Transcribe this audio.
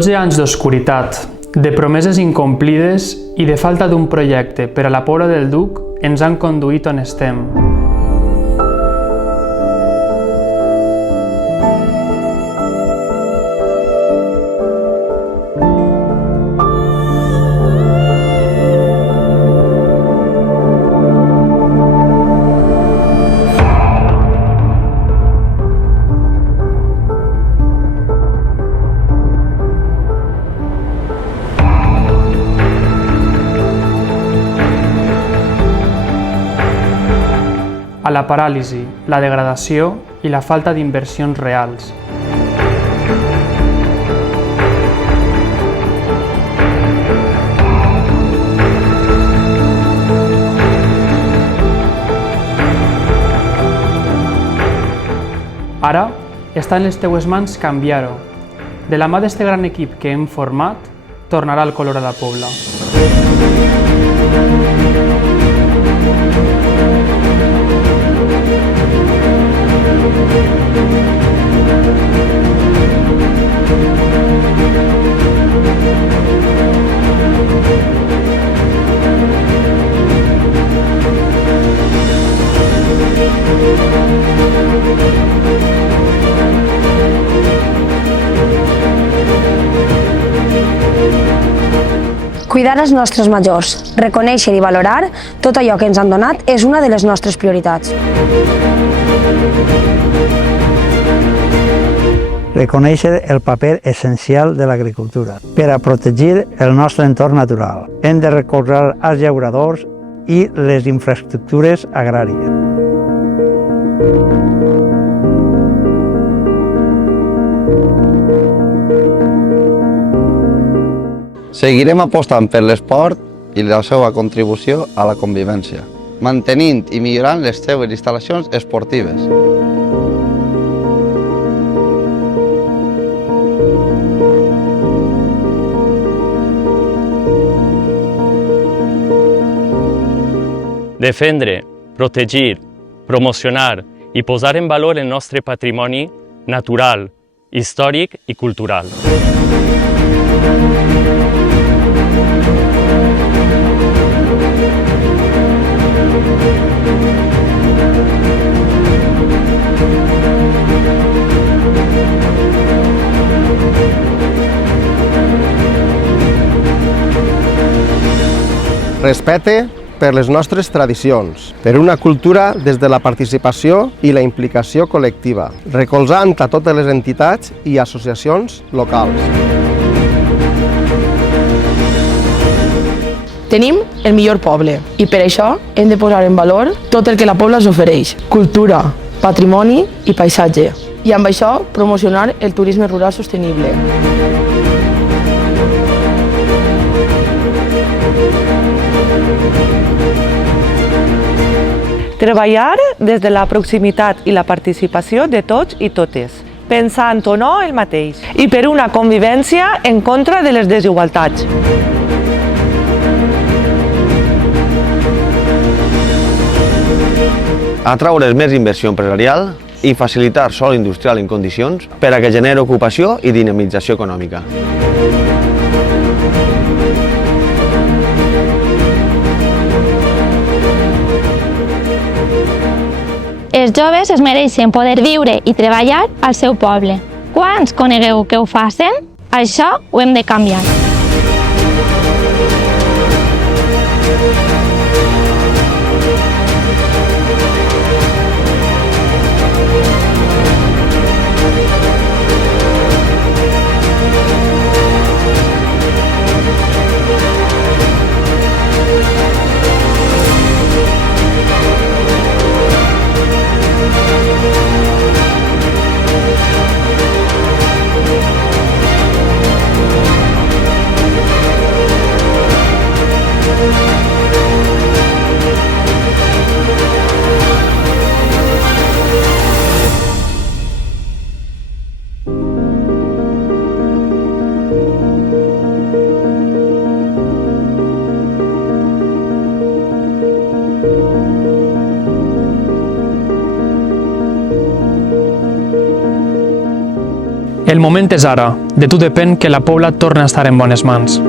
12 anys d'oscuritat, de promeses incomplides i de falta d'un projecte per a la Pobla del Duc ens han conduït on estem. A la paràlisi, la degradació i la falta d'inversions reals. Ara està en les teues mans canviar-ho. De la mà d'este gran equip que hem format, tornarà el color a la Pobla. Cuidar els nostres majors, reconèixer i valorar tot allò que ens han donat és una de les nostres prioritats. Reconèixer el paper essencial de l'agricultura per a protegir el nostre entorn natural. Hem de recolzar els llauradors i les infraestructures agràries. Seguirem apostant per l'esport i la seva contribució a la convivència, mantenint i millorant les seves instal·lacions esportives. Defendre, protegir, promocionar i posar en valor el nostre patrimoni natural, històric i cultural. Respecte per les nostres tradicions, per una cultura des de la participació i la implicació col·lectiva, recolzant a totes les entitats i associacions locals. Tenim el millor poble i per això hem de posar en valor tot el que la Pobla ens ofereix, cultura, patrimoni i paisatge, i amb això promocionar el turisme rural sostenible. Treballar des de la proximitat i la participació de tots i totes, pensant o no el mateix, i per una convivència en contra de les desigualtats. Atraure més inversió empresarial i facilitar sòl industrial en condicions per a que generi ocupació i dinamització econòmica. Els joves es mereixen poder viure i treballar al seu poble. Quants conegueu que ho facen? Això ho hem de canviar. El moment és ara. De tu depèn que la Pobla torni a estar en bones mans.